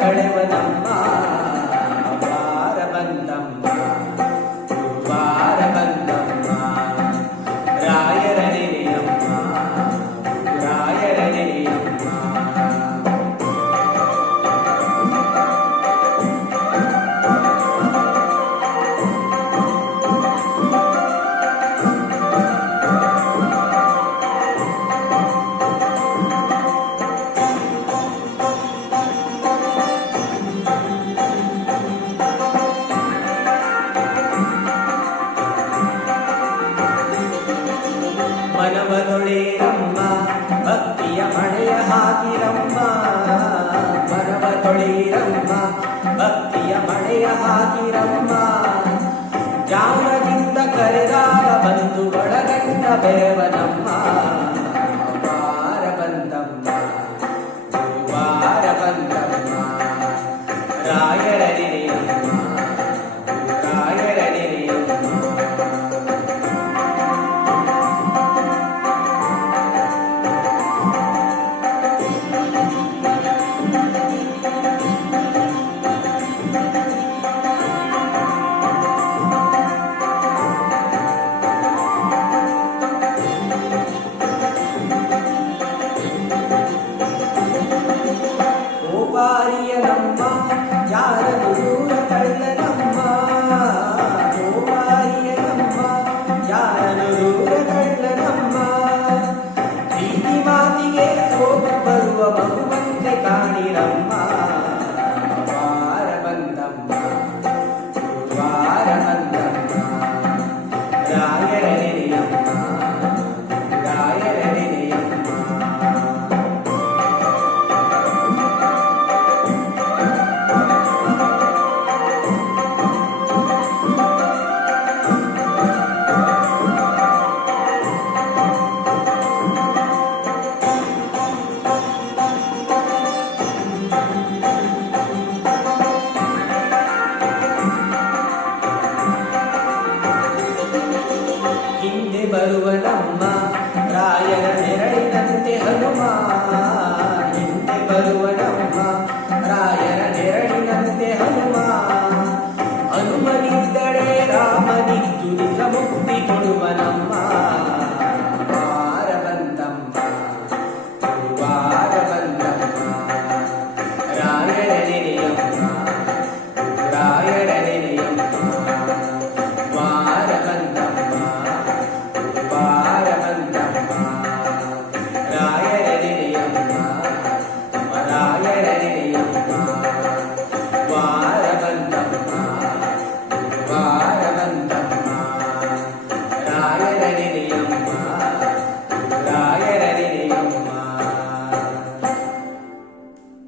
ಕಳೆವ ನಮ್ಮ ಹಾಕಿರಮ್ಮ ಮನವ ತೊಳೆಯಿರಮ್ಮ ಭಕ್ತಿಯ ಮಳೆಯ ಹಾಕಿರಮ್ಮ ಜಾವರದಿಂದ ಕರೆದಾಗ ಬಂದು ಒಳಗಂಡ ಬೆರವನಮ್ಮ. Body. ಬರುವನಮ್ಮ ರಾಯರ ನೆರಳಿನಂತೆ ಹನುಮ ಹನುಮನಿದ್ದಳೆ ರಾಮನಿದ್ದು ಮುಕ್ತಿ ಕೊಡುವನ